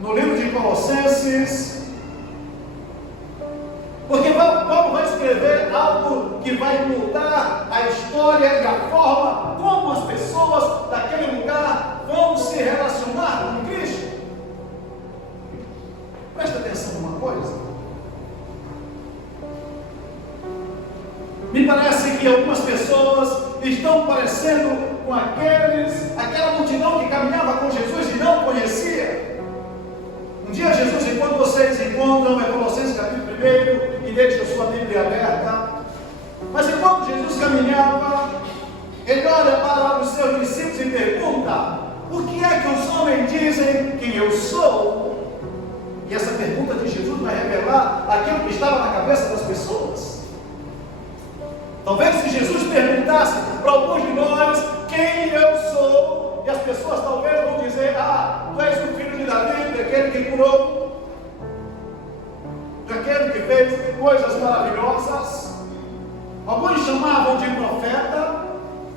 no livro de Colossenses, porque Paulo vai escrever algo que vai mudar a história e a forma como as pessoas daquele lugar vão se relacionar com Cristo. Presta atenção numa coisa. Me parece que algumas pessoas estão parecendo com aquela multidão que caminhava com Jesus e não conhecia. Um dia Jesus, enquanto vocês encontram em Colossenses capítulo 1, e deixa a sua Bíblia aberta, mas enquanto Jesus caminhava, ele olha para os seus discípulos e pergunta: o que é que os homens dizem que eu sou? E essa pergunta de Jesus vai revelar aquilo que estava na cabeça das pessoas. Talvez se Jesus perguntasse para alguns de nós quem eu sou, e as pessoas talvez vão dizer: ah, tu és o filho de Davi, aquele que curou, aquele que fez coisas maravilhosas. Alguns chamavam de profeta,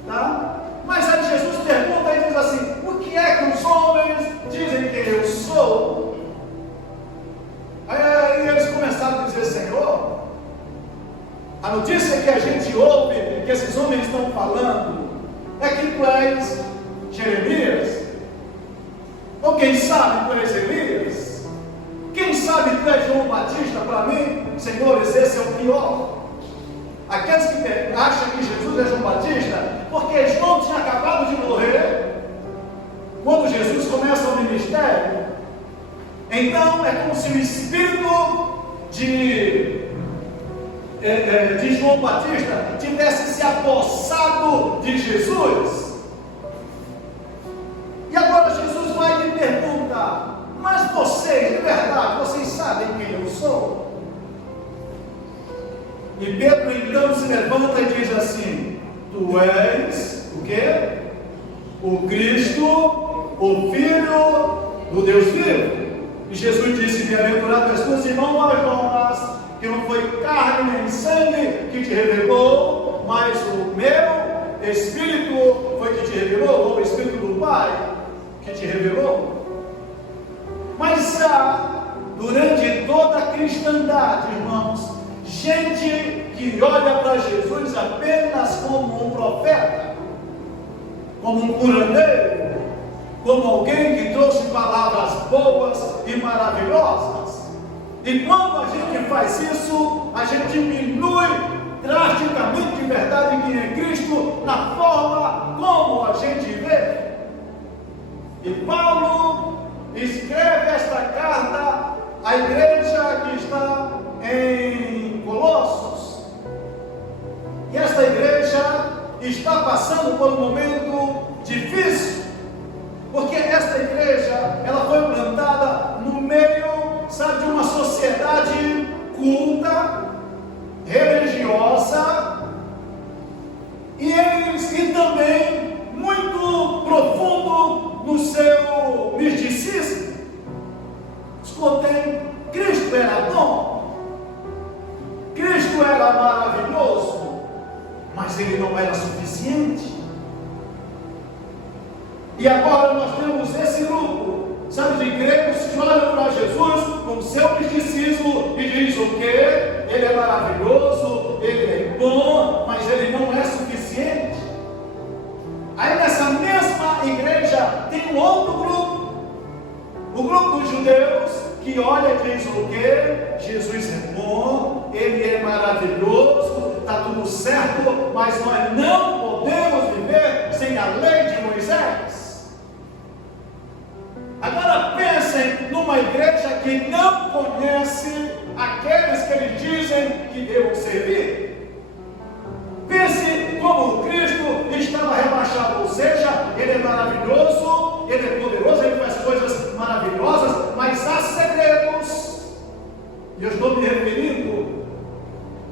tá? Mas aí Jesus pergunta e diz assim: o que é que os homens dizem que eu sou? Aí eles começaram a dizer: Senhor, a notícia que a gente ouve, que esses homens estão falando, é que tu és Jeremias, ou quem sabe tu és Elias, quem sabe tu és João Batista. Para mim, senhores, esse é o pior. Aqueles que acham que Jesus é João Batista, porque João tinha acabado de morrer quando Jesus começa o ministério. Então é como se o espírito de João Batista tivesse se apossado de Jesus. E agora Jesus vai lhe perguntar: mas vocês, de verdade, vocês sabem quem eu sou? E Pedro então se levanta e diz assim: tu és o quê? O Cristo, o Filho do Deus vivo. E Jesus disse: bem-aventurado és tu, Simão Barjonas, que não foi carne nem sangue que te revelou, mas o meu Espírito foi que te revelou, ou o Espírito do Pai que te revelou. Mas há, durante toda a cristandade, irmãos, gente que olha para Jesus apenas como um profeta, como um curandeiro, como alguém que trouxe palavras boas e maravilhosas. E quando a gente faz isso, a gente diminui drasticamente de verdade quem é Cristo na forma como a gente vê. E Paulo escreve esta carta à igreja que está em Colossos. E esta igreja está passando por um momento difícil, porque esta igreja, ela foi plantada no meio, sabe, de uma sociedade culta, religiosa, e também muito profundo no seu misticismo. Escutem, Cristo era bom, Cristo era maravilhoso, mas ele não era suficiente. E agora nós temos esse grupo, sabe, de gregos que olham para Jesus com seu misticismo e diz o quê? Ele é maravilhoso, ele é bom, mas ele não é suficiente. Aí nessa mesma igreja tem um outro grupo, o grupo dos judeus, que olha e diz o quê? Jesus é bom, ele é maravilhoso, está tudo certo, mas nós não podemos viver sem a lei de Moisés. Agora pensem numa igreja que não conhece aqueles que eles dizem que devam servir. Pense como Cristo estava rebaixado, ou seja, ele é maravilhoso, ele é poderoso, ele faz coisas maravilhosas, mas há segredos. E eu estou me referindo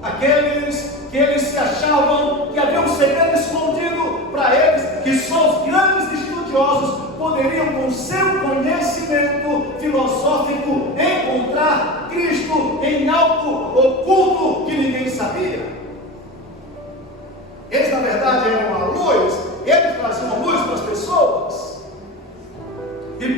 àqueles que eles se achavam que havia um segredo escondido para eles, que só os grandes estudiosos poderiam, com seu conhecimento filosófico, encontrar Cristo em algo oculto que ninguém sabia. Eles, na verdade, eram a luz, eles traziam a luz para as pessoas. E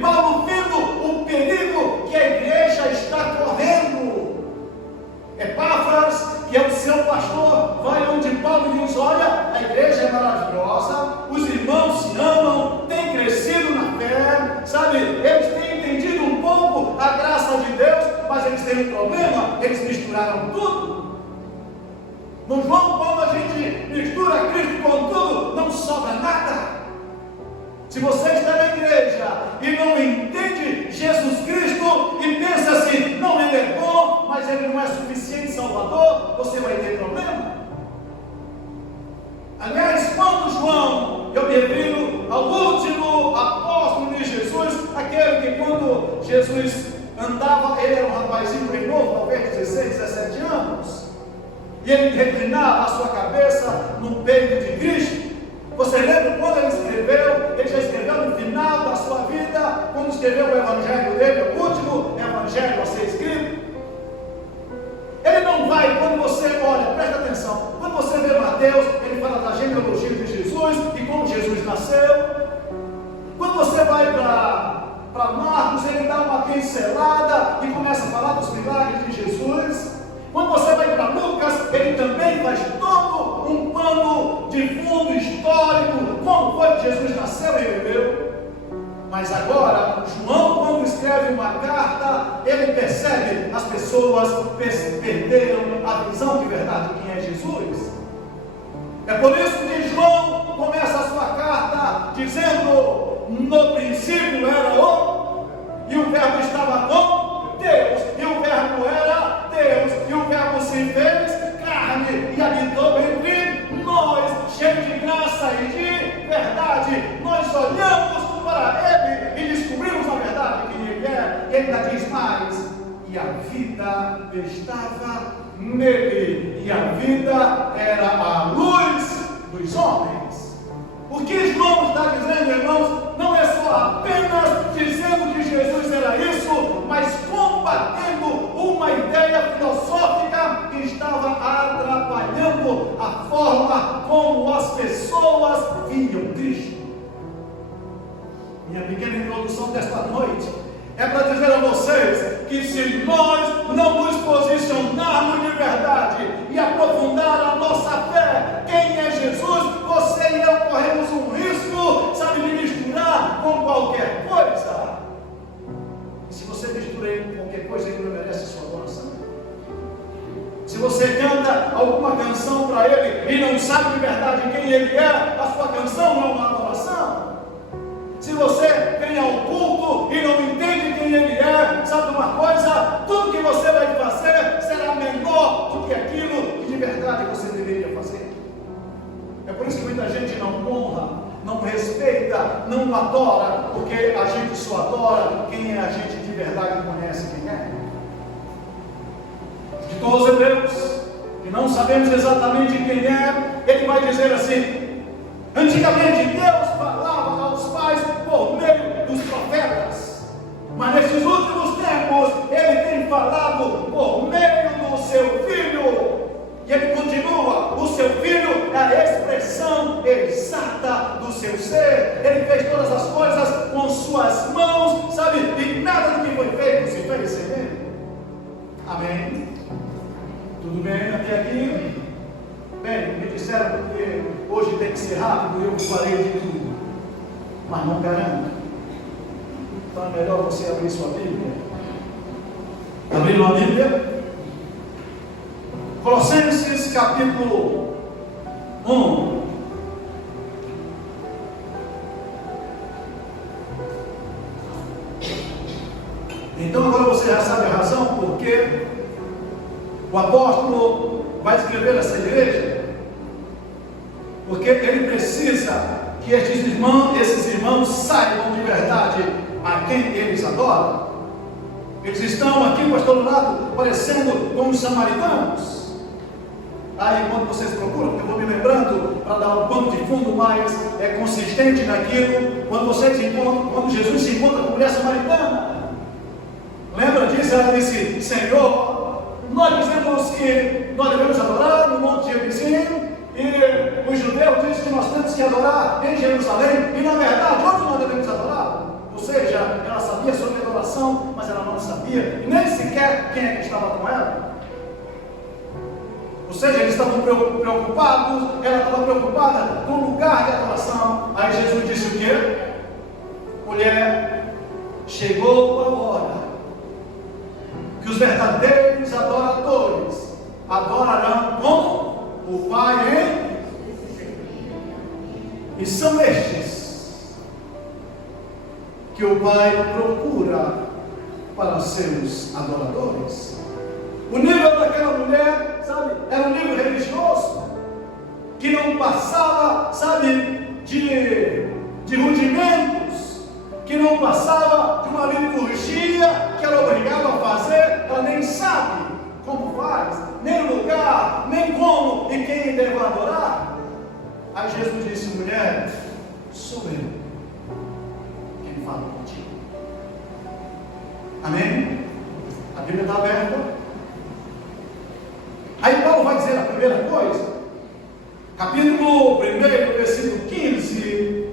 Cefas, que é o seu pastor, vai onde Paulo e diz: olha, a igreja é maravilhosa, os irmãos se amam, têm crescido na fé, sabe, eles têm entendido um pouco a graça de Deus, mas eles têm um problema, eles misturaram tudo. No João, quando a gente mistura Cristo com tudo, não sobra nada. Se você está na igreja e não entende Jesus Cristo e pensa assim: não, ele é bom, mas ele não é suficiente Salvador, você vai ter problema. Aliás, quando João, eu me refiro ao último apóstolo de Jesus, aquele que quando Jesus andava, ele era um rapazinho bem novo, talvez 16, 17 anos, e ele reclinava a sua cabeça no peito de Cristo. Você lembra quando ele escreveu? Ele já escreveu no final da sua vida, quando escreveu o evangelho dele, o último evangelho a ser escrito. Ele não vai, quando você olha, presta atenção, quando você vê Mateus, ele fala da genealogia de Jesus e como Jesus nasceu. Quando você vai para Marcos, ele dá uma pincelada e começa a falar dos milagres de Jesus. Quando você vai para Lucas, ele também faz todo um pano de fundo histórico, como foi que Jesus nasceu e viveu. Mas agora, João, quando escreve uma carta, ele percebe as pessoas perderam a visão de verdade de quem é Jesus. É por isso que João começa a sua carta dizendo: no princípio era o, e o verbo estava com Deus, e o verbo era Deus, e o verbo se fez carne e habitou entre nós, cheio de graça e de verdade. Nós olhamos para ele e descobrimos a verdade que ele é. Ele ainda diz mais: e a vida estava nele, e a vida era a luz dos homens. O que João está dizendo, irmãos, não é só apenas dizendo que Jesus era isso, mas combatendo uma ideia filosófica que estava atrapalhando a forma como as pessoas viam Cristo. Minha pequena introdução desta noite é para dizer a vocês que se nós não nos posicionarmos de verdade e aprofundar a nossa fé, quem é Jesus, você e eu corremos um risco, sabe, de misturar com qualquer coisa. E se você mistura ele com qualquer coisa, ele não merece sua adoração. Se você canta alguma canção para ele e não sabe de verdade quem ele é, a sua canção não é uma adoração. Se você vem ao culto e não entende quem ele é, sabe de uma coisa? Tudo que você vai fazer será menor do que aquilo que de verdade você deveria fazer. É por isso que muita gente não honra, não respeita, não adora, porque a gente só adora quem é a gente de verdade conhece quem é. De todos os hebreus, que não sabemos exatamente quem é, ele vai dizer assim: antigamente Deus falava aos pais por meio dos profetas, mas nesses últimos tempos ele tem falado por meio do seu Filho. E ele continua: o seu Filho é a expressão exata do seu ser. Ele fez todas as coisas com suas mãos, sabe? E nada do que foi feito se fez sem ele. Amém? Tudo bem até aqui? Bem, me disseram que hoje tem que ser rápido, eu falei de tudo, mas não garanto. Então é melhor você abrir sua Bíblia. Abriram a Bíblia? Colossenses capítulo 1. Então agora você já sabe a razão porque o apóstolo vai escrever essa igreja, porque ele precisa que esses irmãos saibam de verdade a quem eles adoram. Eles estão aqui, pastor Donato, parecendo como os samaritanos. Aí quando vocês procuram, porque eu vou me lembrando para dar um pano de fundo mais consistente naquilo, quando Jesus se encontra com a mulher samaritana, lembra disso? Ela disse: Senhor, nós dizemos que nós devemos adorar no Monte Gerizim, e os judeus dizem que nós temos que adorar em Jerusalém, e na verdade, onde nós devemos adorar? Ou seja, ela sabia sobre a adoração, mas ela não sabia, e nem sequer quem é que estava com ela. Ou seja, eles estavam preocupados, ela estava preocupada com o lugar de adoração. Aí Jesus disse o quê? Mulher, chegou a hora que os verdadeiros adoradores adorarão como o Pai e são estes que o Pai procura para os seus adoradores. O nível daquela mulher, sabe, era um nível religioso que não passava, sabe, de rudimentos, que não passava de uma liturgia que ela obrigava a fazer. Ela nem sabe como faz, nem o lugar, nem como e quem deve adorar. Aí Jesus disse: mulher, sou eu quem fala contigo. Amém? A Bíblia está aberta. Aí Paulo vai dizer a primeira coisa, capítulo 1, versículo 15.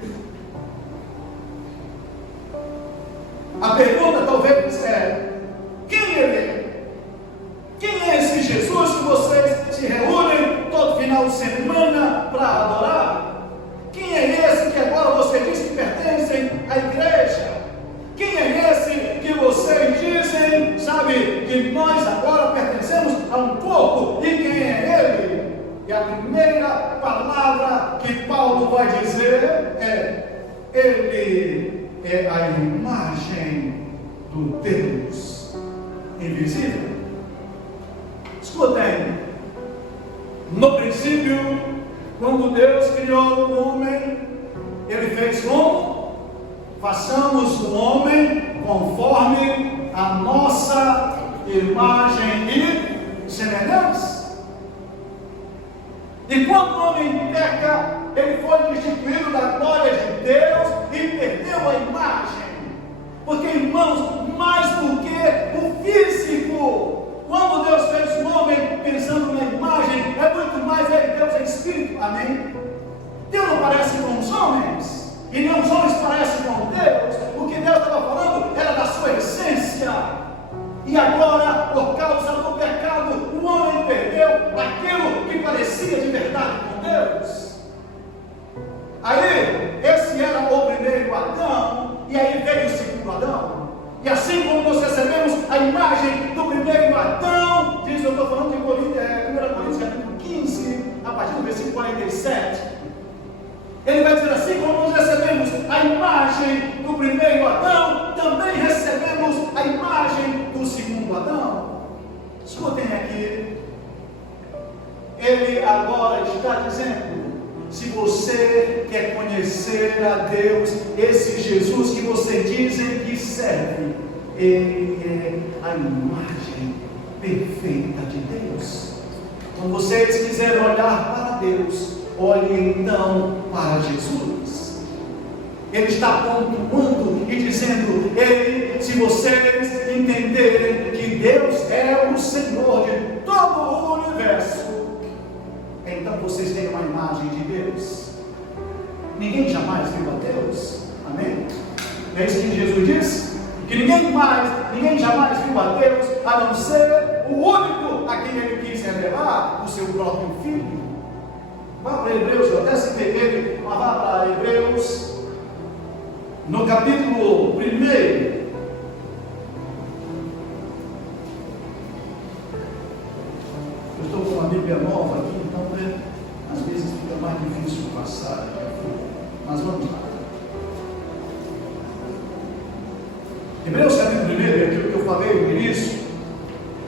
A pergunta talvez é: quem ele é? Quem é esse Jesus que vocês se reúnem todo final de semana para adorar? Quem é esse que agora você diz que pertencem à igreja? Quem é esse que vocês dizem, sabe, que nós agora pertencemos a um corpo? E quem é ele? E a primeira palavra que Paulo vai dizer é: ele é a imagem do Deus invisível. Escutem, no princípio, quando Deus criou o homem, ele fez como? Façamos o homem conforme a nossa imagem e semelhança. E quando o homem peca, ele foi destituído da glória de Deus e perdeu a imagem. Porque, irmãos, mais do que o físico, quando Deus fez o homem pensando na imagem, é muito mais ele. Deus é espírito, amém? Deus não parece com os homens. E nem os homens parecem com Deus. O que Deus estava falando era da sua essência. E agora, por causa do pecado, o homem perdeu aquilo que parecia de verdade com Deus. Aí, esse era o primeiro Adão, e aí veio o segundo Adão. E assim como nós recebemos a imagem do primeiro Adão, diz, eu estou falando de 1 Coríntios capítulo 15, a partir do versículo 47. Ele vai dizer assim: como nós recebemos a imagem do primeiro Adão, também recebemos a imagem do segundo Adão. Escutem aqui, ele agora está dizendo: se você quer conhecer a Deus, esse Jesus que você dizem que serve, ele é a imagem perfeita de Deus. Quando vocês quiserem olhar para Deus, olhe então para Jesus. Ele está pontuando e dizendo: ele, se vocês entenderem que Deus é o Senhor de todo o universo, então vocês têm uma imagem de Deus. Ninguém jamais viu a Deus, amém? É isso que Jesus disse? Que ninguém jamais viu a Deus, a não ser o único a quem ele quis revelar, o seu próprio Filho. Vá para Hebreus, eu até citei ele, mas vá para Hebreus, no capítulo 1. Eu estou com uma Bíblia nova aqui, então às vezes fica mais difícil passar. Mas vamos lá. Hebreus capítulo 1, é aquilo que eu falei no início.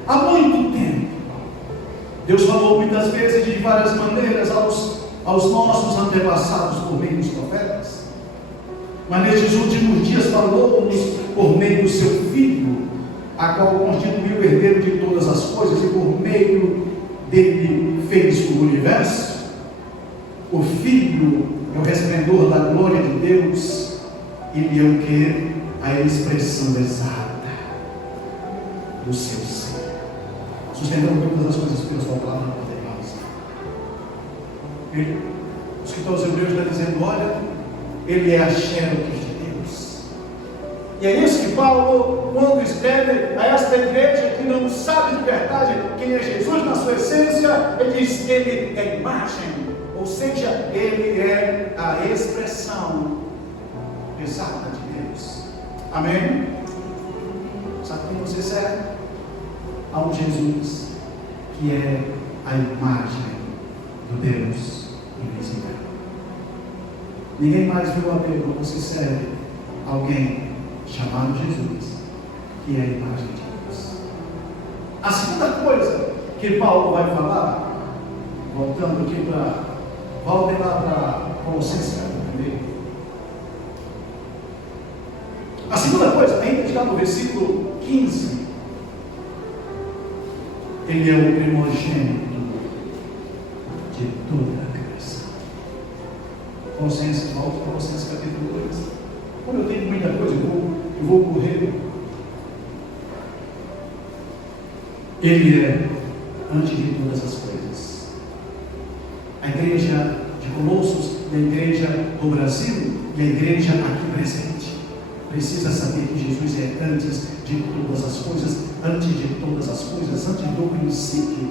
Há muito tempo, Deus falou muitas vezes de várias maneiras aos nossos antepassados por meio dos profetas. Mas nestes últimos dias falou-nos por meio do seu Filho, a qual constituiu o herdeiro de todas as coisas e por meio dele fez o universo. O Filho é o resplendor da glória de Deus, ele é o que? A expressão exata do seu ser, sustentando todas as coisas pela sua palavra poderosa. O escritor aos Hebreus está dizendo: olha, ele é a xerox de Deus. E é isso que Paulo, quando escreve a esta igreja que não sabe de verdade quem é Jesus na sua essência, ele diz: ele é imagem, ou seja, ele é a expressão exata de Deus. Amém? Sabe quem você serve? Há um Jesus que é a imagem do Deus invisível. Ninguém mais viu a Deus, como você serve alguém chamado Jesus, que é a imagem de Deus. A segunda coisa que Paulo vai falar, voltando aqui voltem lá para Colossenses capítulo 1. A segunda coisa, ainda está no versículo 15, ele é o primogênito de toda a criação. Colossenses, volta para Colossenses capítulo 2. Como eu tenho muita coisa, eu vou correr. Ele é antes de todas as coisas. A igreja de Colossos, a igreja do Brasil e a igreja aqui presente precisa saber que Jesus é antes de todas as coisas, antes de todas as coisas, antes do princípio.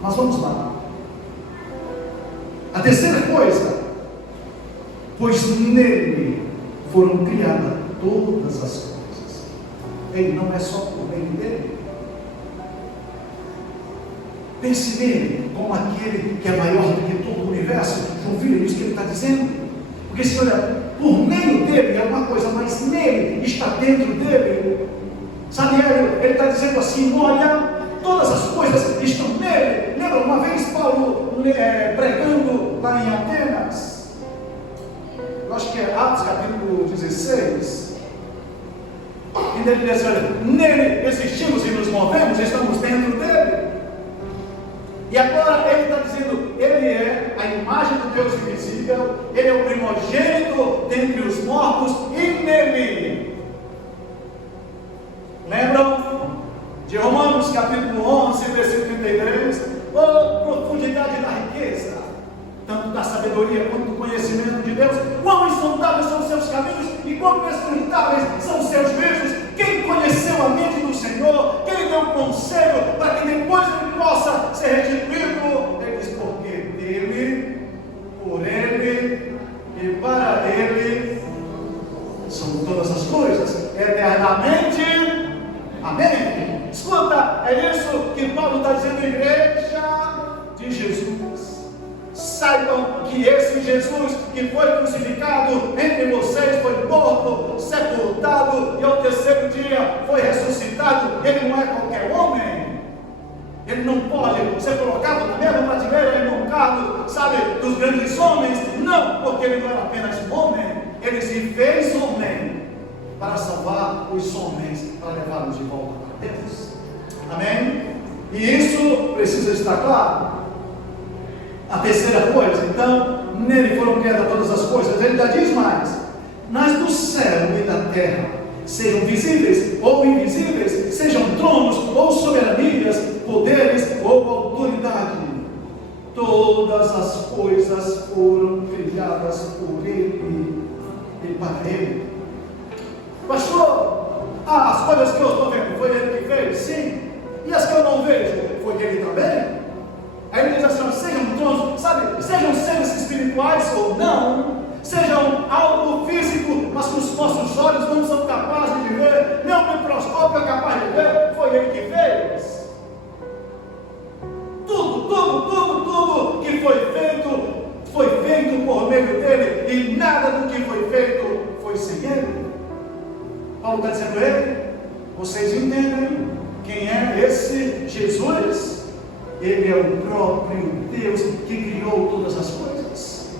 Mas vamos lá. A terceira coisa, pois nele foram criadas todas as coisas. Ele não é só por meio dele. Pense nele como aquele que é maior do que todo o universo. João Filho, é isso que ele está dizendo. Porque se olha, por meio dele é uma coisa, mas nele, está dentro dele. Sabe, ele está dizendo assim: olha, todas as coisas estão nele. Lembra uma vez Paulo pregando lá em Atenas? Eu acho que é Atos capítulo 16. E ele diz: olha, nele existimos e nos movemos, estamos dentro dele. E agora ele está dizendo: ele é a imagem do Deus invisível, ele é o primogênito dentre os mortos, e nele. Lembram de Romanos capítulo 11, versículo 33? Oh, profundidade da riqueza, tanto da sabedoria quanto do conhecimento de Deus. Quão insondáveis são os seus caminhos e quão inescrutáveis são os seus juízos. Quem conheceu a mente do Senhor? Quem deu conselho para que depois ele possa ser restituído? Ele diz: porque dele, por ele e para ele são todas as coisas, eternamente. Amém? Escuta, é isso que Paulo está dizendo, igreja de Jesus. Saibam que esse Jesus que foi crucificado entre vocês, foi morto, sepultado e ao terceiro dia foi ressuscitado. Ele não é qualquer homem. Ele não pode ser colocado na mesma prateleira, invocado, sabe, dos grandes homens. Não, porque ele não era apenas um homem. Ele se fez homem para salvar os homens, para levá-los de volta para Deus. Amém? E isso precisa estar claro. A terceira coisa, então, nele foram criadas todas as coisas. Ele ainda diz mais: mas do céu e da terra, sejam visíveis ou invisíveis, sejam tronos ou soberanias, poderes ou autoridade, todas as coisas foram criadas por ele e para ele. Pastor, as coisas que eu estou vendo, foi ele que fez? Sim. E as que eu não vejo, foi ele também? Aí ele diz assim: sejam tronos, sabe, sejam seres espirituais ou não, sejam algo físico, mas que os nossos olhos não são capazes de ver, nem o microscópio é capaz de ver, foi ele que fez. Tudo que foi feito por meio dele, e nada do que foi feito foi sem ele. Paulo está dizendo: ele, vocês entendem quem é esse Jesus? Ele é o próprio Deus que criou todas as coisas.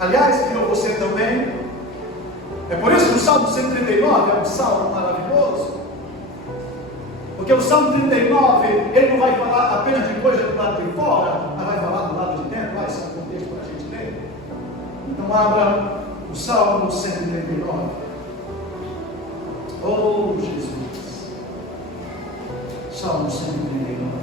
Aliás, criou você também. É por isso que o Salmo 139 é um salmo maravilhoso. Porque o Salmo 39, ele não vai falar apenas de coisa do lado de fora, mas vai falar do lado de dentro. Esse é o contexto para a gente ler. Então abra o Salmo 139. Oh, Jesus. Salmo 139.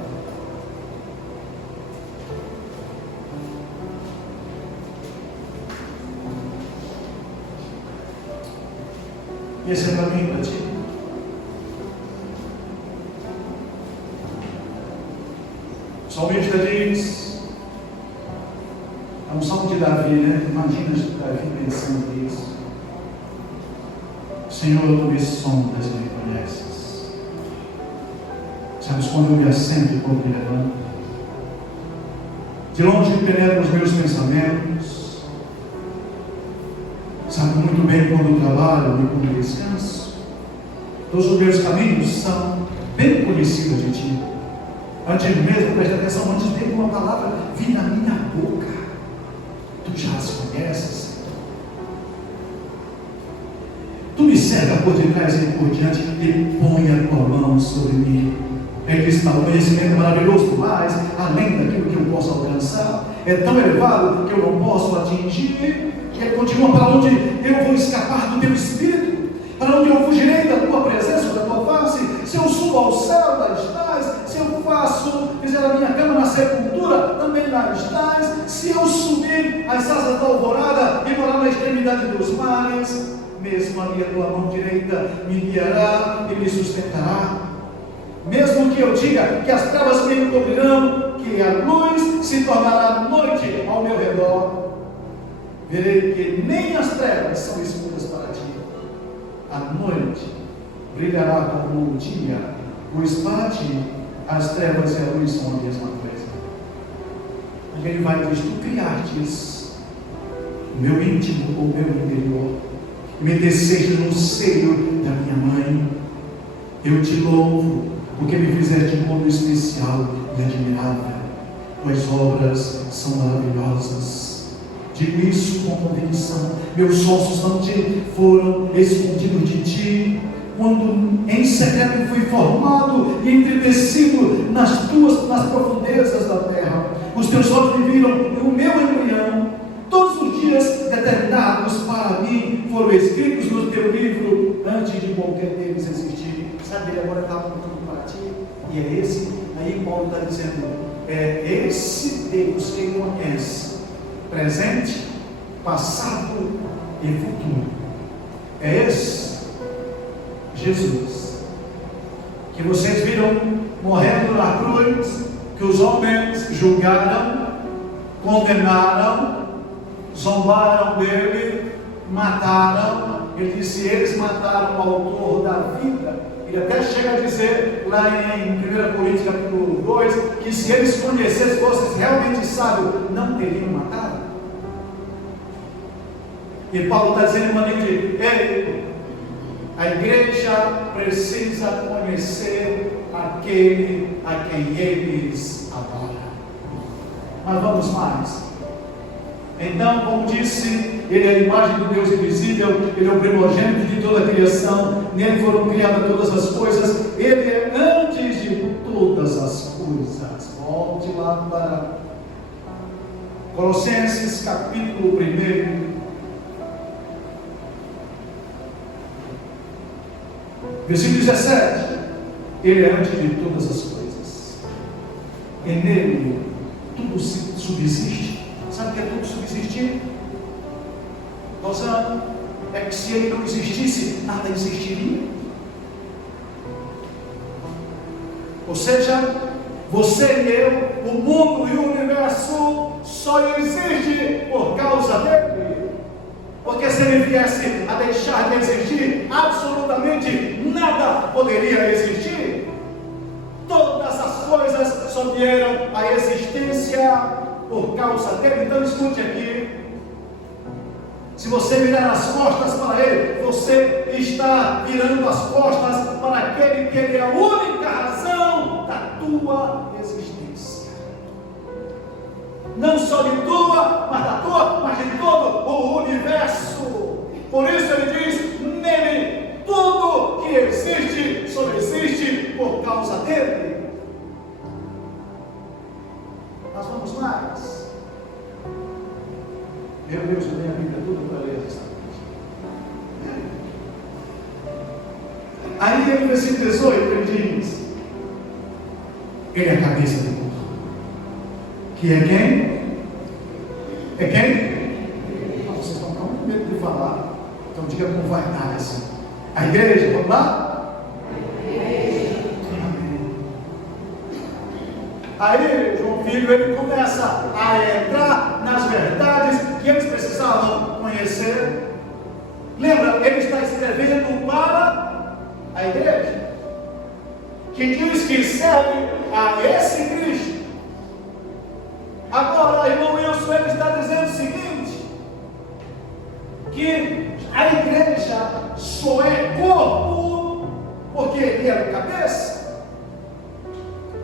E esse é para mim, para ti. salmista diz, é um salmo de Davi, né? Imagina Davi pensando isso. Senhor, tu me sondas e me conheces. Sabes quando eu me assento e quando me levanto. De longe penetram os meus pensamentos. Sabe muito bem quando trabalho e quando descanso. Todos os meus caminhos são bem conhecidos de ti. Antes mesmo, preste atenção, antes de uma palavra vir na minha boca, tu já as conheces. Tu me cerca por detrás e por diante e põe a tua mão sobre mim. Ele diz, o conhecimento é maravilhoso, mas além daquilo que eu posso alcançar, é tão elevado que eu não posso atingir, que ele continua, para onde eu vou escapar do teu espírito, para onde eu fugirei da tua presença, da tua face. Se eu subo ao céu, lá estás. Se eu fizer a minha cama na sepultura, também lá estás. Se eu subir às asas da alvorada e morar na extremidade dos mares, mesmo ali a tua mão direita me guiará e me sustentará. Mesmo que eu diga que as trevas me encobrirão, que a luz se tornará noite ao meu redor, verei que nem as trevas são escuras para ti. A noite brilhará como o dia, pois para ti as trevas e a luz são a mesma coisa. E ele vai dizer, tu criastes o meu íntimo, o meu interior, me teceste no seio da minha mãe. Eu te louvo, porque me fizeste de modo especial e admirável. Tuas obras são maravilhosas. Digo isso com convicção. Meus ossos não te foram escondidos de ti. Quando em secreto fui formado e entretecido nas profundezas da terra, os teus olhos me viram o meu embrião. Todos os dias determinados para mim foram escritos no teu livro antes de qualquer deles existir. Sabe, ele agora está apontando para ti, e é esse, aí Paulo está dizendo, é esse Deus que ele conhece, presente, passado e futuro. É esse Jesus que vocês viram morrendo na cruz, que os homens julgaram, condenaram, zombaram dele, mataram. Ele disse, eles mataram o autor da vida. Ele até chega a dizer lá em 1 Coríntios capítulo 2, que se eles conhecessem, fossem realmente sábios, não teriam matado. E Paulo está dizendo de maneira de a igreja precisa conhecer aquele a quem eles adoram. Mas vamos mais. Então, como disse, ele é a imagem do Deus invisível, ele é o primogênito de toda a criação, nele foram criadas todas as coisas, ele é antes de todas as coisas. Volte lá para Colossenses capítulo 1, versículo 17. Ele é antes de todas as coisas, e nele tudo subsiste. Sabe o que é tudo subsistir? Gozando, é que se ele não existisse, nada existiria. Ou seja, você e eu, o mundo e o universo só existe por causa dele. Porque se ele viesse a deixar de existir, absolutamente nada poderia existir. Todas as coisas só vieram à existência por causa dele. Então escute aqui, se você virar as costas para ele, você está virando as costas para aquele que ele é a única razão da tua existência, não só de tua, mas da tua, mas de todo o universo. Por isso ele diz, nele tudo que existe só existe por causa dele. Nós vamos mais. Meu Deus, eu tenho a Bíblia tudo para ler esta noite. Aí no versículo 18 ele diz, ele é a cabeça do corpo. Que é quem? É quem? Vocês estão com medo de falar. Então diga como vai dar assim. A igreja, vamos lá? Aí João Filho, ele começa a entrar nas verdades que eles precisavam conhecer. Lembra, ele está escrevendo para a igreja, que diz que serve a esse Cristo. Agora, irmão Wilson, ele está dizendo o seguinte, que a igreja só é corpo porque ele é a cabeça.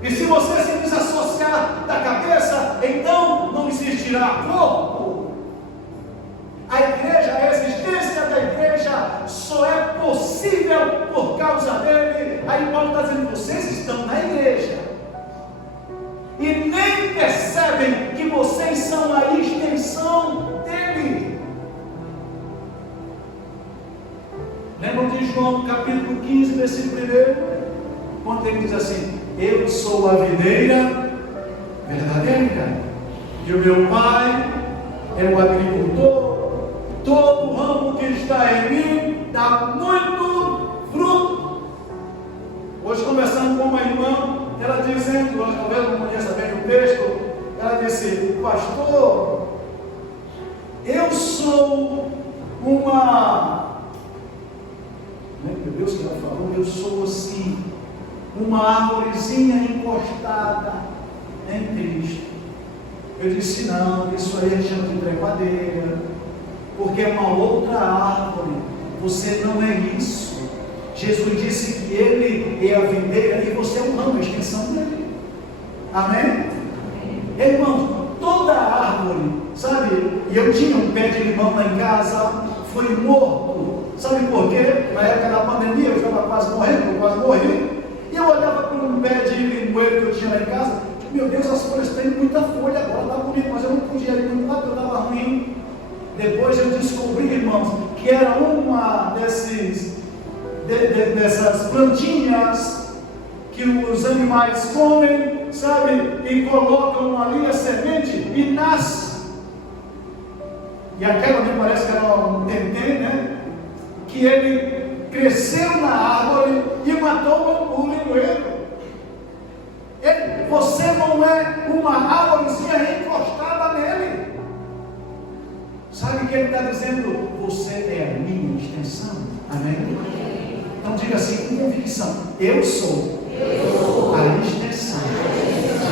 E se você se desassociar da cabeça, então não existirá corpo. A igreja, a existência da igreja só é possível por causa dele. Aí Paulo está dizendo, vocês estão na igreja e nem percebem que vocês são a extensão dele. Lembram de João capítulo 15, versículo 1? Quando ele diz assim, eu sou a videira verdadeira e o meu pai é o agricultor. Todo ramo que está em mim dá muito fruto. Hoje conversando com uma irmã, ela dizendo, talvez não conheça bem o texto, ela disse, pastor, eu sou uma, meu Deus que ela falou, eu sou assim, uma árvorezinha encostada em Cristo. Eu disse, não, isso aí a gente chama de trepadeira, porque é uma outra árvore, você não é isso. Jesus disse que ele é a videira e você é um ramo, a extensão dele. Amém? Irmão, toda árvore, sabe, e eu tinha um pé de limão lá em casa, foi morto, sabe por quê? Na época da pandemia eu estava quase morrendo, eu quase morri, e eu olhava para um pé de limoeiro que eu tinha lá em casa, meu Deus, as folhas têm muita folha, agora está bonito, mas eu não podia ir muito lá porque eu estava ruim. Depois eu descobri, irmãos, que era uma dessas plantinhas que os animais comem, sabe, e colocam ali a semente e nasce. E aquela me parece que era um tentém, né? Que ele cresceu na árvore e matou o limoeiro. Você não é uma árvorezinha encostada nele. Sabe o que ele está dizendo? Você é a minha extensão. Amém? Então diga assim com convicção: eu sou a extensão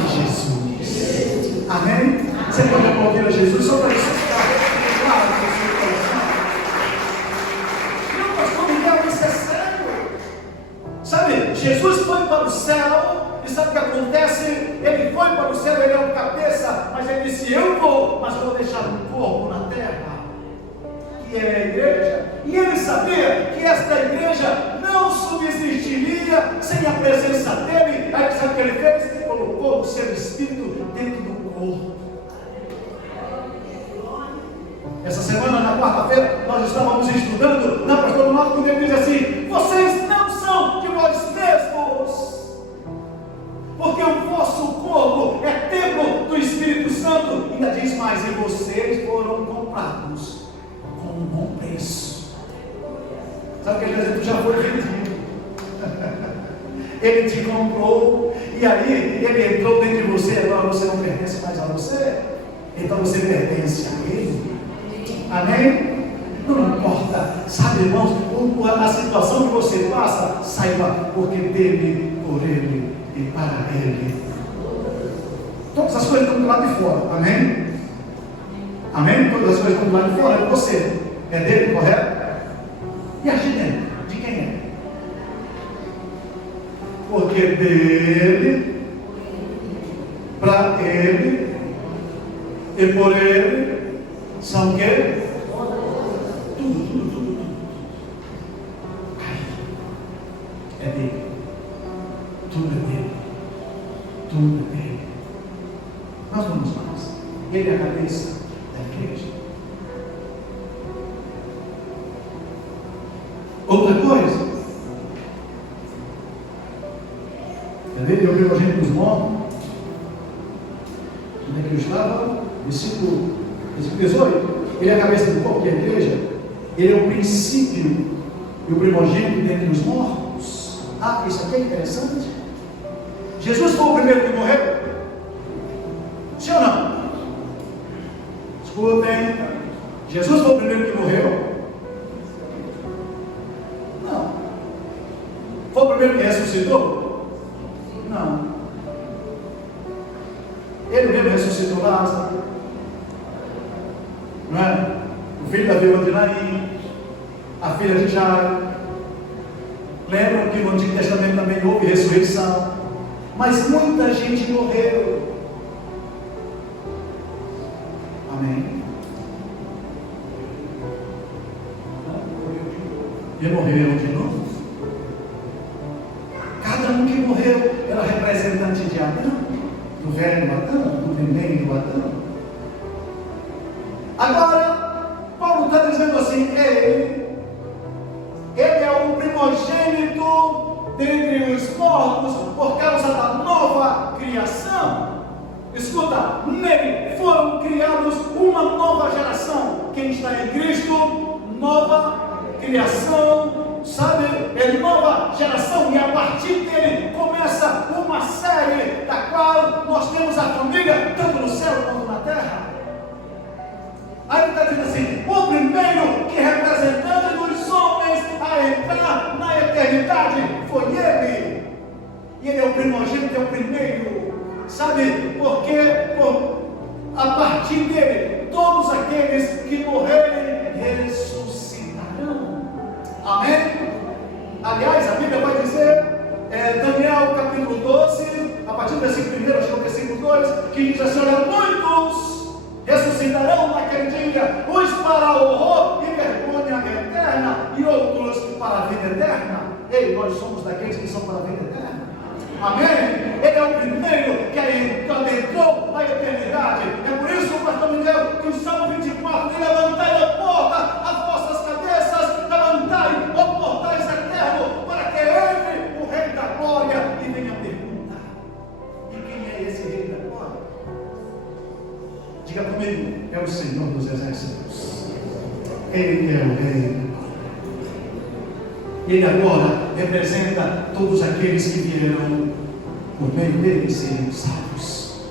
de Jesus. Amém? Você pode aplaudir a Jesus só para isso ficar claro no seu coração. Não, pastor Miguel, isso é sério. Sabe, Jesus foi para o céu. E sabe o que acontece? Ele foi para o céu, ele é o cabeça, mas ele disse, eu vou, mas vou deixar um corpo na terra, que é a igreja. E ele sabia que esta igreja não subsistiria sem a presença dele. Aí sabe o que ele fez? Ele colocou o seu espírito dentro do corpo. Essa semana, na quarta-feira, nós estávamos estudando na pastora Marta, quando ele diz assim, vocês não são de vós mesmos, porque o vosso corpo é templo do Espírito Santo. Ainda diz mais, e vocês foram comprados com um bom preço. Sabe o que ele está dizendo? Tu já foi vendido. Ele te comprou, e aí ele entrou dentro de você, agora você não pertence mais a você, então você pertence a ele. Amém? Não importa, sabe, irmãos, a situação que você passa, saiba, porque dele, por ele e para ele. Todas as coisas estão do lado de fora, amém? Amém? Todas as coisas estão do lado de fora, é você, é dele, correto? E a de dentro, de quem é? Porque dele, para ele e por ele são o quê? Tudo. É dele. Tudo é dele. Tudo é dele. Nós vamos mais. Ele é a cabeça da igreja. Outra coisa. Quer ver? Eu vi a gente dos mortos. Onde é que eu estava? Versículo 18. Ele é a cabeça do corpo, que é a igreja. Ele é o princípio e o primogênito dentre os mortos. Ah, isso aqui é interessante. Jesus foi o primeiro que morreu? Escutem, Jesus foi o primeiro que morreu? Não. Foi o primeiro que ressuscitou? Não. Ele mesmo ressuscitou Lázaro, não é? O filho da viúva de Naim, a filha de Jairo. Lembram que no Antigo Testamento também houve ressurreição, mas muita gente morreu. Amém? E morreram de novo. Cada um que morreu era representante de Adão, do velho Adão, do primeiro Adão. Agora, Paulo está dizendo assim: ele é o primogênito dentre os mortos por causa da nova criação. Escuta, nele foram criados uma nova geração. Quem está em Cristo, nova criação, sabe? É nova geração, e a partir dele começa uma série da qual nós temos a família tanto no céu quanto na terra. Aí ele está dizendo assim: o primeiro que representante dos homens a entrar na eternidade foi ele. E ele é o primogênito, é o primeiro. Sabe? Porque a partir dele, todos aqueles que morrerem ressuscitarão. Amém? Aliás, a Bíblia vai dizer, Daniel capítulo 12, a partir do versículo 1, acho que é o versículo 2, que diz assim: olha, muitos ressuscitarão naquele dia, uns para horror e vergonha eterna, e outros para a vida eterna. Ei, nós somos daqueles que são para a vida eterna. Amém? Ele é o primeiro que adentrou a eternidade. É por isso que o pastor me deu que o Salmo 24: e levantai a porta, as vossas cabeças, levantai, ó portais eternos, para que entre o Rei da Glória. E venha a pergunta: e quem é esse Rei da Glória? Diga comigo: é o Senhor dos Exércitos. Ele é o Rei. Ele agora representa todos aqueles que vieram por meio dele serem salvos.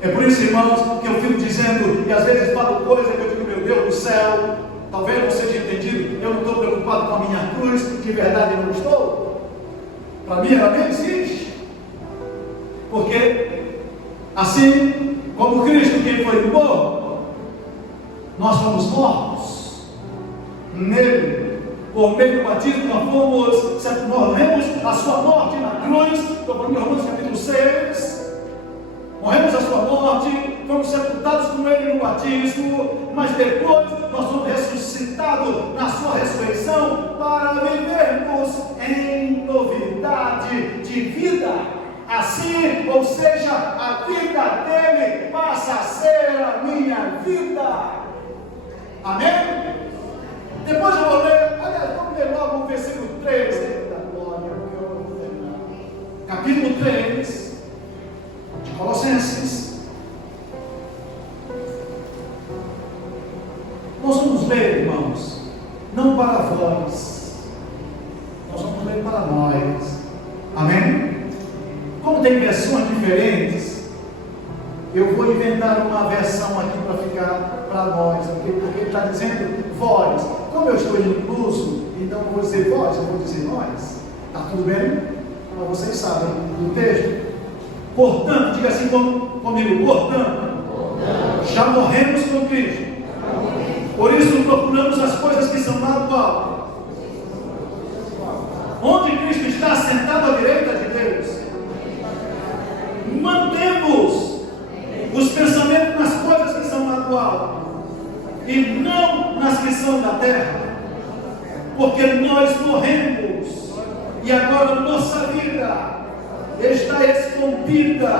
É por isso, irmãos, que eu fico dizendo, e às vezes falo coisa que eu digo: meu Deus do céu, talvez não seja entendido, eu não estou preocupado com a minha cruz, de verdade eu não estou. Para mim ela nem existe. Porque assim como Cristo, quem foi morto, nós fomos mortos nele. Por meio do batismo, nós morremos a sua morte na cruz. Estou falando de Romanos capítulo 6. Morremos a sua morte, fomos sepultados com ele no batismo, mas depois nós somos ressuscitados na sua ressurreição para vivermos em novidade de vida. Assim, ou seja, a vida dele passa a ser a minha vida. Amém? Depois eu vou ler, aliás, vamos ler logo o versículo 3, da glória, capítulo 3 de Colossenses. Nós vamos ler, irmãos, não para vós, nós vamos ler para nós. Amém? Como tem versões diferentes, eu vou inventar uma versão aqui para ficar para nós, porque ele está dizendo vós. Como eu estou incluso, então eu vou dizer vós, eu vou dizer nós. Está tudo bem? Mas vocês sabem do texto. Portanto, diga assim comigo: portanto, já morremos com Cristo. Por isso procuramos as coisas que são lá do alto, onde Cristo está sentado à direita de Deus. Mantemos os pensamentos nas coisas que são lá do alto, e não nas que são da terra, porque nós morremos, e agora nossa vida está escondida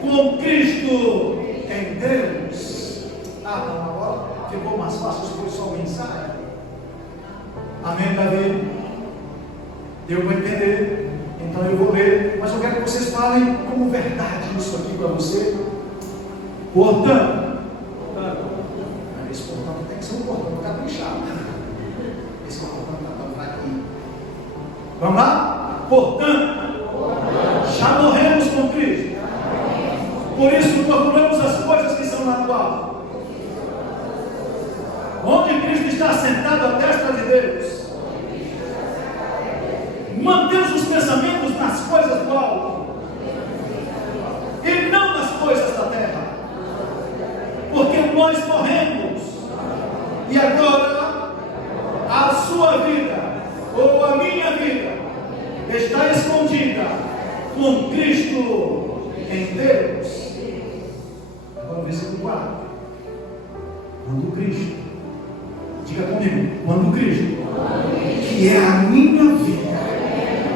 com Cristo em Deus. Não, agora ficou mais fácil, foi só um ensaio. Amém, Davi? Deu para entender? Então eu vou ler, mas eu quero que vocês falem como verdade isso aqui para você. Portanto, esse portanto tem que ser um portanto caprichado. Esse portanto está fraquinho. Vamos lá? Portanto, já morremos com Cristo. Por isso procuramos as coisas que são lá do alto, onde Cristo está sentado à destra de Deus. Mantemos os pensamentos nas coisas do alto e não nas coisas da terra, porque nós morremos e agora a sua vida ou a minha vida está escondida com Cristo em Deus. Agora o versículo 4. Quando Cristo, diga comigo, quando Cristo, que é a minha vida,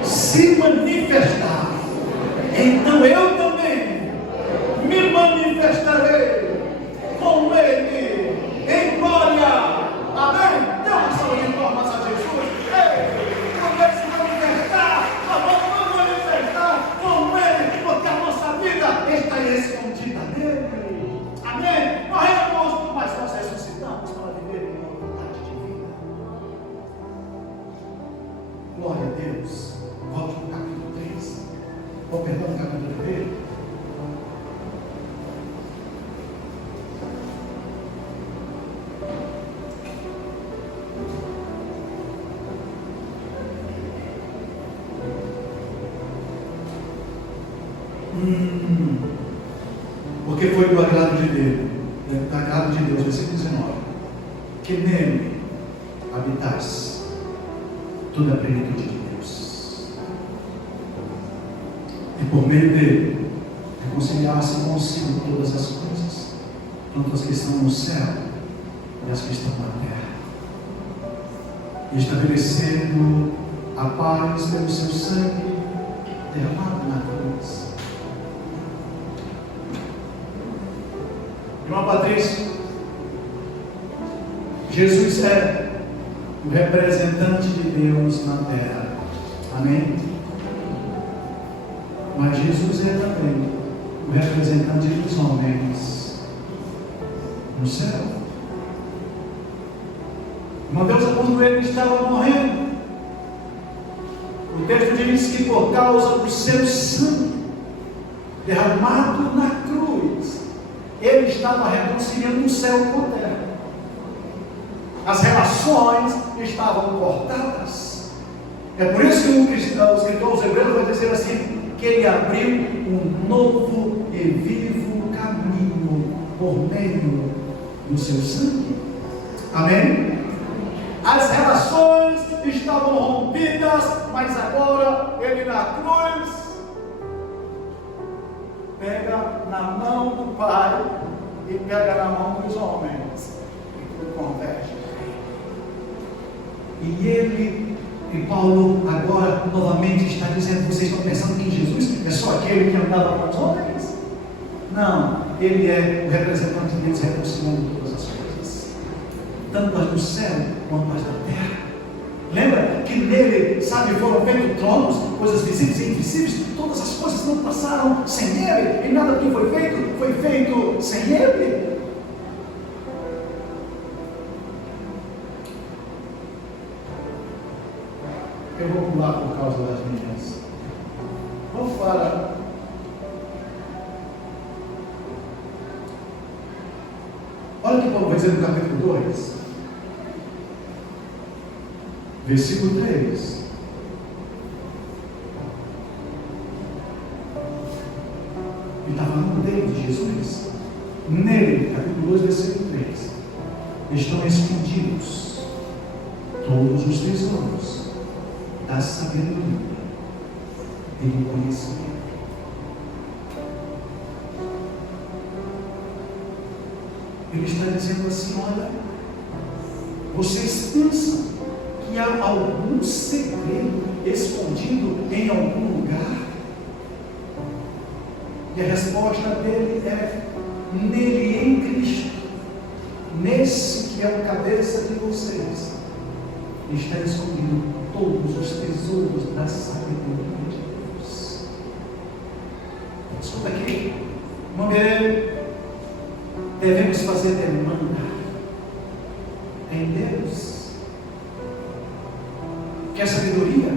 se manifestar, então eu também me manifestarei com Ele em glória. Amém? Dê uma salva de palmas a Jesus. Ei, quando Ele se manifestar, nós vamos manifestar com Ele, porque a nossa vida está escondida nele. Amém? Morremos, mas nós ressuscitamos para viver em novidade de vida. Glória a Deus. Volte para o capítulo 3. Ou perdão, capítulo 3. Porque foi do agrado de Deus, versículo 19, que nele habitasse toda a plenitude de Deus, e por meio dele reconciliasse consigo todas as coisas, tanto as que estão no céu e as que estão na terra, e estabelecendo a paz pelo seu sangue derramado na cruz. Irmã Patrícia, Jesus é o representante de Deus na terra. Amém? Mas Jesus é também o representante dos homens no céu. Irmão Deus, quando ele estava morrendo, o texto diz que por causa do seu sangue derramado na cruz, ele estava reconciliando o céu com a terra. As relações estavam cortadas. É por isso que o escritor aos Hebreus vai dizer assim, que ele abriu um novo e vivo caminho por meio do seu sangue. Amém? As relações estavam rompidas, mas agora ele na cruz pega na mão do Pai e pega na mão dos homens e tudo converge. E Paulo agora novamente está dizendo, vocês estão pensando que Jesus é só aquele que andava com os homens? Não, ele é o representante de Deus reconciliando todas as coisas, tanto as do céu quanto as da terra. Lembra que nele, foram feitos tronos, coisas visíveis e invisíveis, todas as coisas não passaram sem ele, e nada que foi feito sem ele. Eu vou pular por causa das minhas. Vamos para olha o que Paulo vai dizer no capítulo 2, versículo 3. Ele está falando dele, de Jesus. Nele, capítulo 2, versículo 3, estão escondidos todos os tesouros da sabedoria e do conhecimento. Ele está dizendo assim, olha, vocês pensam que há algum segredo escondido em algum lugar? E a resposta dele é, nele, em Cristo, nesse que é o cabeça de vocês, está escondido todos os tesouros da sabedoria de Deus. Escuta aqui, irmão Mirelle, devemos fazer demanda em Deus. Quer sabedoria?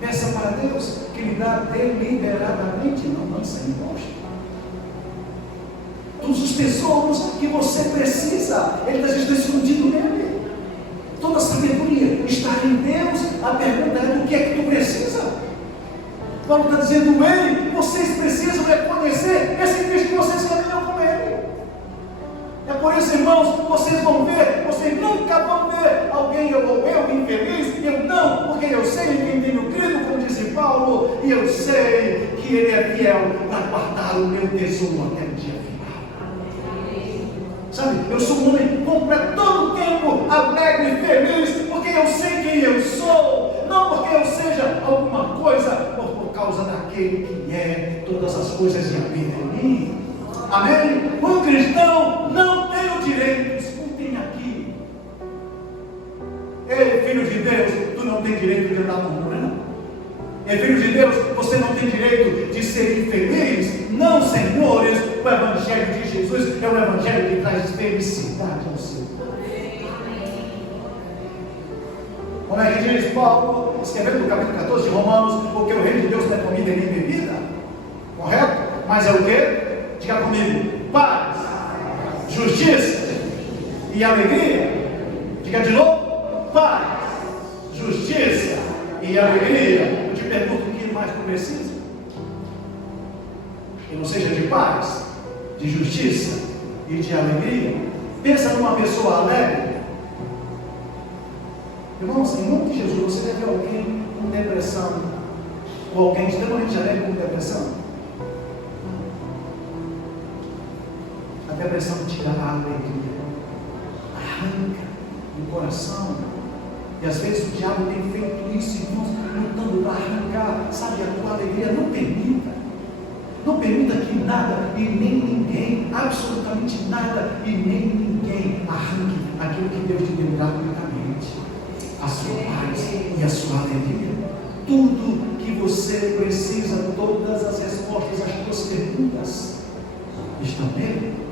Peça para Deus que lhe dá deliberadamente, não sem imposto. Todos os tesouros que você precisa. Ele está escondido nele. Toda a sabedoria está em Deus. A pergunta é: do que é que tu precisa? Paulo está dizendo: ei, vocês precisam reconhecer esse Cristo que vocês caminham com ele. É por isso, irmãos, vocês vão ver, vocês nunca vão ver alguém ou eu infeliz. Eu não, porque eu sei em quem tenho crido, como disse Paulo, e eu sei que ele é fiel para guardar o meu tesouro até o dia final. Sabe, eu sou um homem completo todo o tempo, alegre e feliz, porque eu sei quem eu sou, não porque eu seja alguma coisa, mas por causa daquele que é todas as coisas e habita em mim. Amém? Um cristão não tem o direito, escutem aqui. Ei, filho de Deus, tu não tem direito de andar murmurando. Ei, filho de Deus, você não tem direito de ser infeliz. Não, senhores, o Evangelho de Jesus é o Evangelho que traz felicidade ao seu coração. Como é que diz Paulo, escrevendo no capítulo 14 de Romanos: porque o reino de Deus não é comida nem bebida, correto? Mas é o quê? Diga comigo: paz, justiça e alegria. Diga de novo: paz, justiça e alegria. Eu te pergunto: o que mais tu precisa? Que não seja de paz, de justiça e de alegria. Pensa numa pessoa alegre. Irmãos, em nome de Jesus, você deve ver alguém com depressão, ou alguém extremamente alegre com depressão? A depressão tira a alegria, arranca do coração. E às vezes o diabo tem feito isso, irmãos, lutando para arrancar, sabe, a tua alegria. Não permita. Não permita que nada e nem ninguém, absolutamente nada e nem ninguém, arranque aquilo que Deus te deu gratuitamente: a sua paz e a sua alegria. Tudo que você precisa, todas as respostas às suas perguntas estão nele.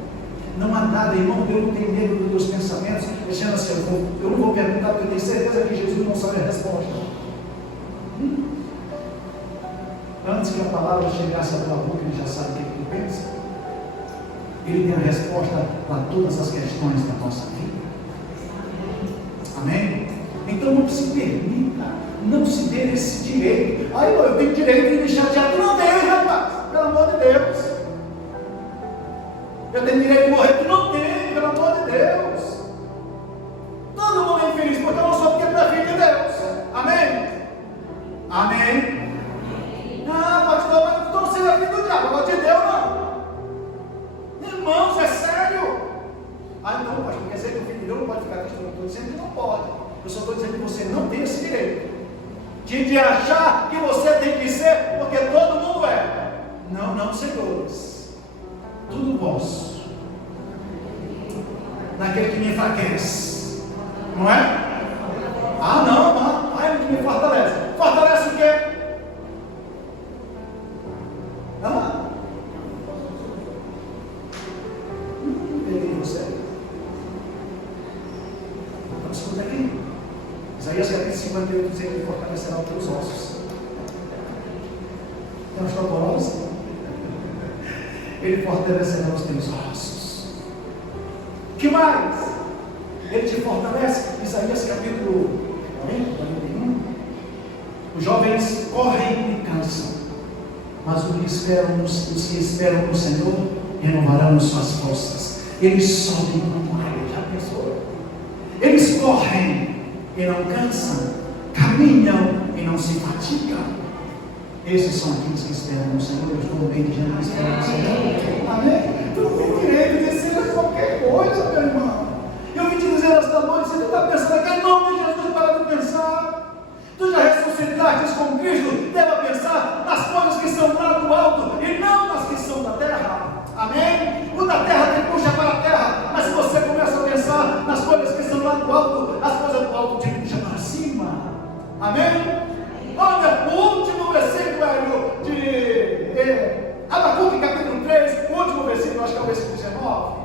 Não há nada, irmão. Eu não tenho medo dos teus pensamentos, dizendo assim: eu não vou perguntar, porque eu tenho certeza que Jesus não sabe a resposta. Antes que a palavra chegasse à tua boca, ele já sabe o que tu pensa. Ele tem a resposta para todas as questões da nossa vida. Amém? Então não se permita, não se dê esse direito. Aí eu tenho direito de me chatear. Tu não tem, rapaz, pelo amor de Deus. Eu tenho direito de morrer. Tu não tem, pelo amor de Deus. Todo mundo é infeliz, porque eu não sou, porque tu é filho de Deus. Amém? Amém? Ah, pastor, mas então você é filho do diabo, pelo amor de Deus, não. Irmãos, é sério. Ah, não, pastor, quer dizer que o filho de Deus não pode ficar triste? Eu estou dizendo que não pode. Eu só estou dizendo que você não tem esse direito de achar que você tem que ser, porque todo mundo é. Não, não, senhores. Tudo posso naquele que me enfraquece, não é? Ah, não, não. Ah, ele que me fortalece. Fortalece o quê? Ah? Peguei você. Então escuta aqui. Isaías capítulo 58 diz que ele fortalecerá os teus ossos. Tem osteoporose? Ele fortalecerá os teus ossos. O que mais? Ele te fortalece. Isaías capítulo 40, 41. Os jovens correm e cansam, mas os que esperam no Senhor renovarão suas forças. Eles sobem como águia. Já pensou? Eles correm e não cansam, caminham e não se fatigam. Esses são aqueles que esperam no Senhor. Eu estou bem dizendo que esperam no Senhor. Amém? Tu não tem direito de ser qualquer coisa, meu irmão. Eu vim te dizer esta noite: você está pensando que em nome de Jesus, para de pensar. Tu já ressuscitaste com Cristo, deve pensar nas coisas que são lá do alto e não nas que são da terra. Amém? O da terra te puxa para a terra, mas se você começa a pensar nas coisas que são lá do alto, as coisas do alto te puxam para cima. Amém? Olha, o último versículo de Abacuque capítulo 3, o último versículo, acho que é o versículo 19.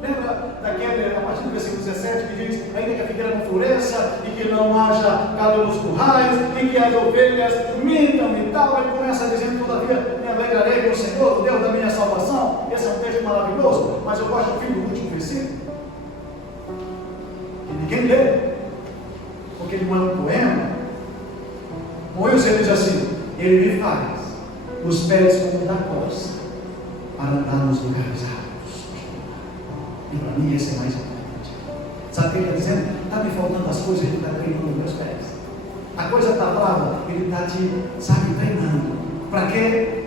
Lembra daquele, a partir do versículo 17, que diz: ainda que a figueira não floresça, e que não haja gado nos currais, e que as ovelhas mintam e tal. Ele começa dizendo: todavia me alegrarei com o Senhor, o Deus da minha salvação. bom, esse é um texto maravilhoso, mas eu gosto do fim do último versículo, que ninguém lê, porque ele manda um poema. O Wilson diz assim: ele me faz os pés como da costa, para andar nos lugares altos. E para mim esse é mais importante. Sabe o que ele está dizendo? Está me faltando as coisas, ele está treinando os meus pés. A coisa está brava, ele está te, sabe, treinando. Para quê?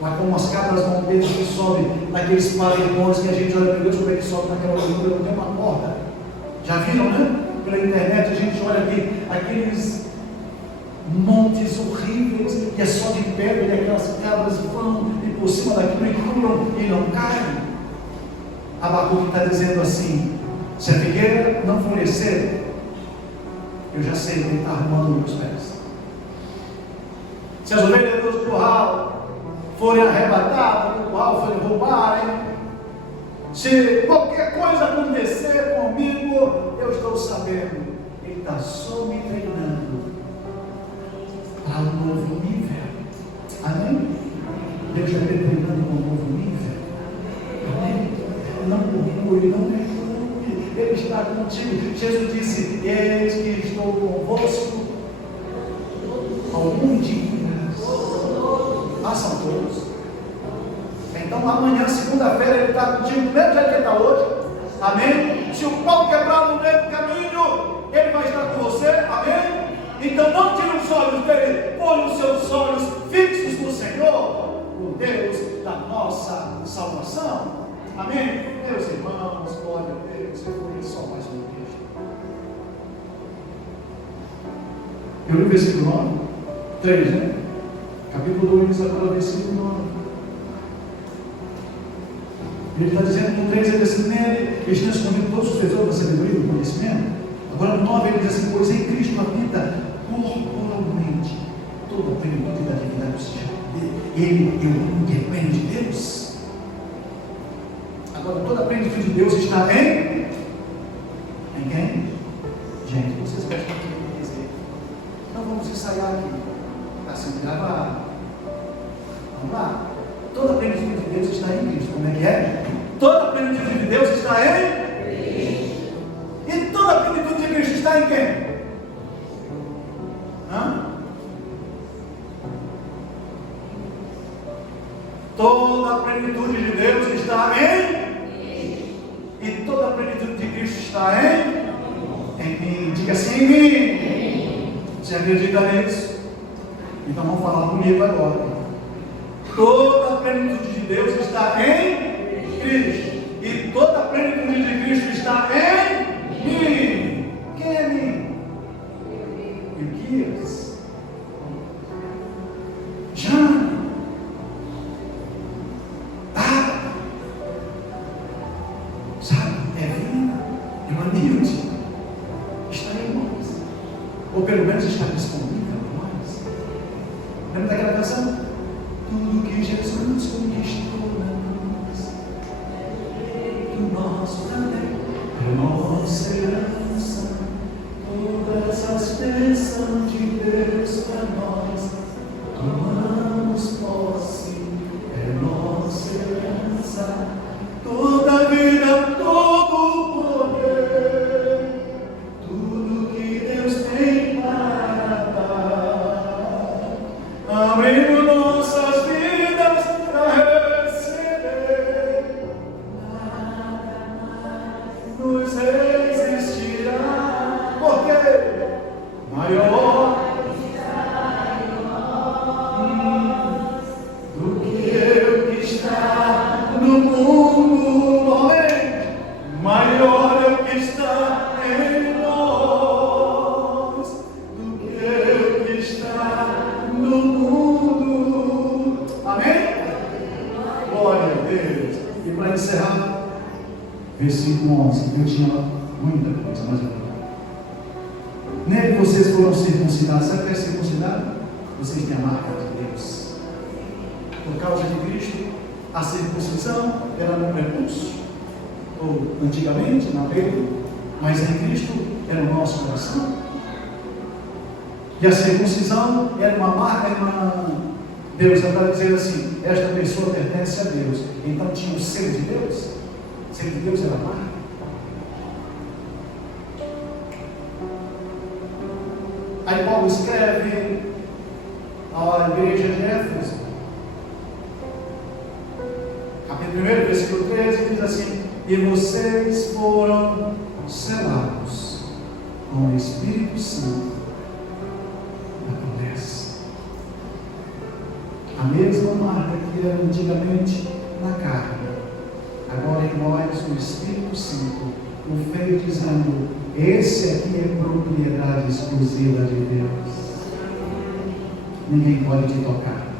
Lá como as cabras monteiras que sobem naqueles paredões que a gente olha para Deus, como é que sobe naquela altura, não tem uma corda. Já viram, né? Pela internet a gente olha aqui, aqueles montes horríveis, que é só de pedra, e aquelas cabras vão e por cima daquilo e pulam e não caem. Abacuque está dizendo assim: se a figueira não florescer, eu já sei que ele está arrumando meus pés. Se as ovelhas do curral forem arrebatadas, o curral forem roubarem, se qualquer coisa acontecer comigo, eu estou sabendo, ele está só me treinando para um novo nível. Amém? Deus já está treinando para um novo nível. Amém? Não murmure, não reclame, ele está contigo. Jesus disse: eis que estou convosco alguns dias. São todos. Então amanhã, segunda-feira, ele está contigo do mesmo jeito que ele está hoje. Amém? Se o pau quebrar no meio do caminho, ele vai estar com você. Amém? Então não tire os olhos dele, põe os seus olhos fixos no Senhor, o Deus da nossa salvação. Amém? Meus irmãos, glória a Deus. Eu vou ler só mais um texto. Eu li o versículo 3, né? Capítulo 2, agora versículo 9. Ele está dizendo no 3, ele diz assim: nele estão escondidos todos os tesouros da sabedoria e do conhecimento. Agora no 9 ele diz assim: pois em Cristo habita corporalmente toda a plenitude da divindade, ou seja, ele independe de Deus. Agora toda a plenitude de Deus está em quem? Gente, vocês prestam atenção no que dizer. Então vamos ensaiar aqui. Está sendo gravado. Vamos lá. Toda a plenitude de Deus está em Cristo. Como é que é? Toda a plenitude de Deus está em Cristo. E toda a plenitude de Cristo está em quem? Toda a plenitude de Deus está em Cristo. E toda a plenitude de Cristo está em mim. Diga assim: em mim. Você acredita nisso? Então vamos falar bonito agora. Toda a plenitude de Deus está em Cristo. E toda a plenitude de Cristo está em mim. Quem é mim? Ilquias. Jana. Sabe? Evina. Emanilde. Está em nós. Ou pelo menos está disponível. Lembra daquela canção? Tudo que Jesus conquistou na cruz, do nosso também, é nossa herança. Todas as bênçãos de Deus para nós, tomamos posse, é nossa herança. Toda a vida, todo o poder, tudo que Deus tem para dar. Abrimos nossas vidas para receber, nada mais nos resistirá, porque maior está em nós do que o que está no mundo. Amém? Maior é o que está em nós do que o que está no mundo. Amém? Glória a Deus. E para encerrar, versículo 11. Eu tinha muita coisa, mas eu não. Nele vocês foram circuncidados. Sabe o que é circuncidado? Vocês têm a marca de Deus. Por causa de Cristo, a circuncisão era no prepúcio, ou antigamente na pele, mas em Cristo era o nosso coração. E a circuncisão era uma marca, Deus está dizendo assim: esta pessoa pertence a Deus. Então tinha o selo de Deus. O selo de Deus era a marca. Aí Paulo escreve à igreja de Éfeso, capítulo 1, versículo 13, diz assim: e vocês foram selados com o Espírito Santo da promessa. A mesma marca que era antigamente na carne, agora em nós o Espírito Santo o fez dizendo: esse aqui é propriedade exclusiva de Deus, ninguém pode te tocar.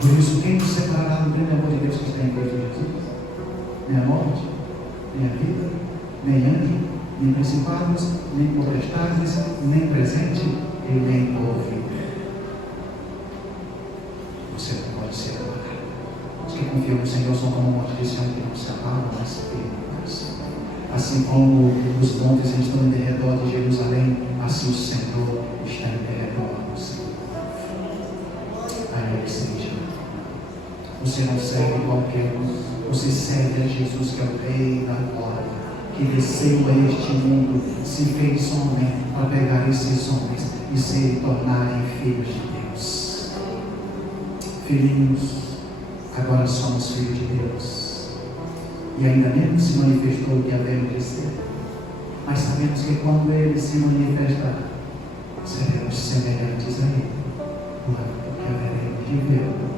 Por isso, quem nos separará do grande amor de Deus que está em Cristo Jesus? Nem a morte, nem a vida, nem anjo, nem principados, nem potestades, nem presente e nem porvir. Você não pode ser abalado. Os que confiam no Senhor são como uma tradição que não se abala, mas se firma. Assim como os montes estão em derredor de Jerusalém, assim o Senhor está em derredor do Senhor. A Ele seja. Você não segue qualquer um, você segue a Jesus, que é o Rei da glória, que desceu a este mundo, se fez homem para pegar esses homens e se tornarem filhos de Deus. Filhinhos, agora somos filhos de Deus. E ainda nem se manifestou o que havemos de ser, mas sabemos que quando Ele se manifestar, seremos semelhantes a Ele, porque haveremos de vê-lo